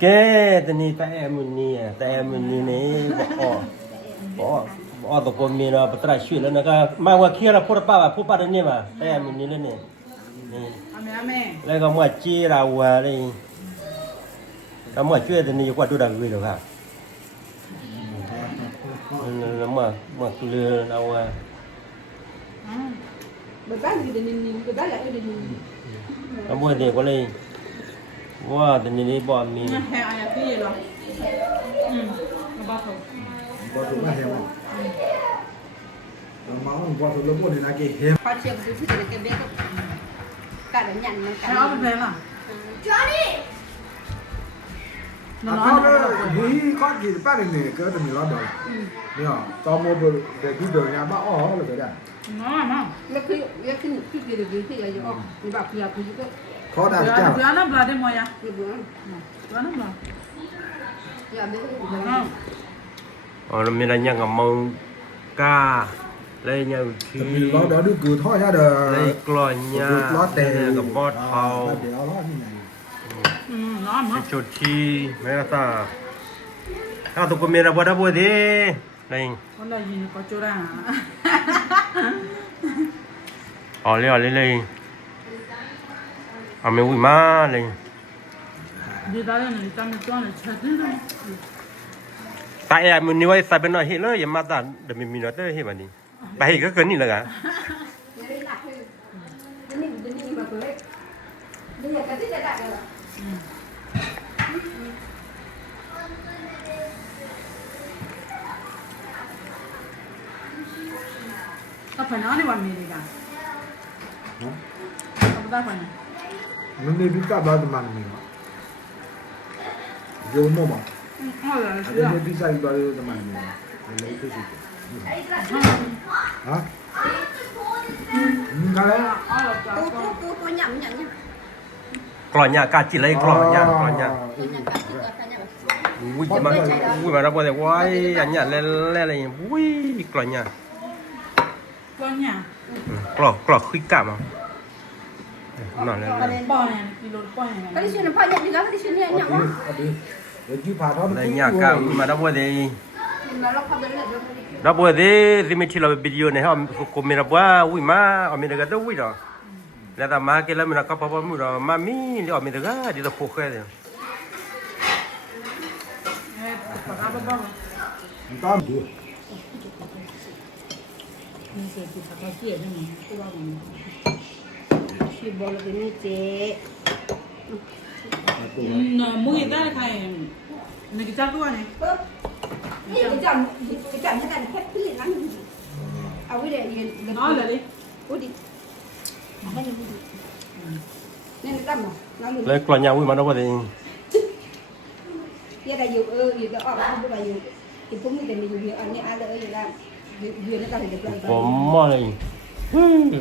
แกตอนนี้แต่มุนนี่แต่มุนนี่นี่บอกตะโกนมีเนาะปัตตาช่วยแล้วนะก็มาว่าเคียร์พูดป้าว่าพูดป้าเรื่องนี้มาแต่มุนนี่แล้วเนี่ยนี่แล้วก็มาจีเราเลยแล้วมาช่วยตอนนี้กว่าดูดังเลยหรอครับแล้วมาเรือเราแล้วมาเด็กก็เลยว่าตอนนี้บอลมีแค่อะไรพี่หรอบอกถูก บ่ถูกมาเฮมมาบ่ถูกแล้วบ่นี่นะเกเฮม พอเชียงซื้อที่เด็กเก็บก็กัดยันมันกัด แล้วเป็นไงล่ะ อ่ะก็นี่ก็กี่ป้านี่ก็จะมีรอดดอกเนี่ยจอมโบเด็กที่เดินงานบ้าอ๋อเลยก็ได้ น้อง แล้วคือขึ้นที่เด็กที่อะไรอยู่ออกมีแบบเพียคือก็ ขอได้ เดี๋ยว เจ้า เดี๋ยวน้ำปลาได้มั้ยอ่ะ คือเบื่อ เดี๋ยวน้ำปลา อย่าไม่ต้อง น้อง อ๋อเรามีอะไรอย่างกับมังกาอะไรอย่างที่ มีรอดดอกดูกูท่อเนี่ยเด้อ อะไรกลอยเนี่ย รอดแต่ กับบอสเทา เดี๋ยวรอดนี่ไง น้องมั้ง จุดที่ไม่ก็ตาถ้าตุกมีระบบระบบดีอะไร คนละยินก็จุระ อ๋อเลยเอาไม่วิ่งมาเลย ดีตาเลยนี่ตาไม่จ้องเลยชัดเลย ตาแอบมันนี่ไว้ใส่เป็นหน่อยเฮ้ยเลยอย่ามาตาเดี๋ยวมีหน่อยเต้เฮ้ยวันนี้ไปเฮ้ยก็เกินนี่เลยอ่ะ นี่หลักคือนี่มาเลยนี่อยากจะได้เลย ก็ฝันเอาในวันนี้ดีกันก็ได้ฝัน มันนี่พิการบ้านมันนี่โยมบ่ อ๋อเหรอ อัน เชื่อ นี้พิการบ้านมันนี่เลยคือสิฮะนั่นแหละ อ๋อเหรอจ้า กูหยำ กลอยเนี่ยกาจิเลยกลอยเนี่ยอุ้ยมาระบบเลยว้ายอันเนี้ยเล่อะไรอุ้ยกลอยเนี่ย ก็เนี่ย กลอคุยกะมั้งนอนเลย ป้อนเนี่ยกิโลป้อนเนี่ย ก็ที่ชื่อพ่อเนี่ยพี่ก็ที่ชื่อเนี่ยหยำว่า อดีเดี๋ยวยื้อผ่าท้อง อะไรเนี่ยกะมาระบบเลย แล้วเราขับเดินเลย ระบบเลยที่ไม่ใช่เราวิดีโอเนี่ยเขาคุมระบบอุ้ยมาเอามีเด็กก็ต้องอุ้ยหรอแล้วแต่มาเกล้ามีนักพับมือหรอมามีเดี๋ยวมีเด็กก็เดี๋ยวโคกเลย ปากกาบ้า ต้อมดู นี่เกิดที่ปากกาเจี๊ยบนี่ตัวมัน ชื่อบอลเป็นนี่เจ๊ มึงเห็นได้ใครในกิจการตัวเนี่ย นี่จะจำให้ได้แค่พี่นั้นเอาไว้เลยยืน น้อยเลยดิ อุ้ยดิให้ดูนี่ตั้มน้องดู เลยกลอนยาวอุ้ยมาระบบเลย giờ là dù dù đó không có bài dù thì cũng như là dù anh ấy ăn được là dù nó ta phải được rồi ผมมอเลย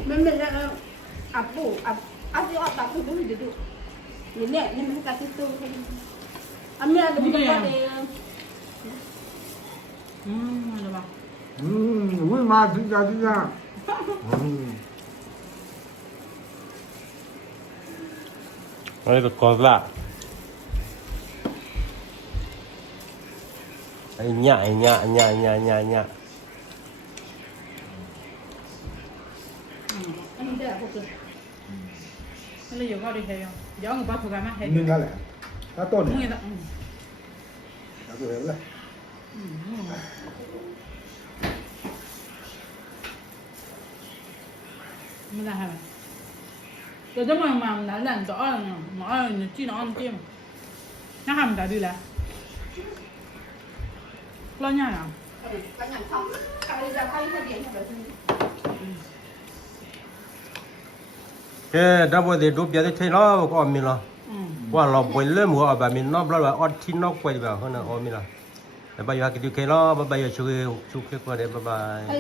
mình ra áp bù áp thì áp bạc cũng được được nên nè nên mình cắt tu anh nghe được cái này อะไรบ้าง อุ้ยมาถึงจะอะไรก็กอละไอ้เนี่ยอันนี้เดี๋ยวพวกอะไรอยู่ก็ดีเฮียเดี๋ยวมึงบ้าถูกกันไหมเฮีย นึงกันแหละถ้าต้น มึง เนี่ย เห็น เอาตัวเองเลย ไม่ได้ไหมเดี๋ยวจะมาหลังต่อหมอจีนอ่อนจิ้มน่าทำได้ดีแหละร้อนยังอ่ะ cái nhà không cái ra cái cái điện rồi แค่ดับเบิลเดดูเบียร์ที่ล้อก็อมีล้อว่าเราไปเริ่มหัวแบบมีนอกแล้วว่าอดที่นอกไปแบบเขาเนี่ยอมีล้อแต่ไปอยากกินเคล้อไปอยากช่วยช่วยก็ได้บาย cái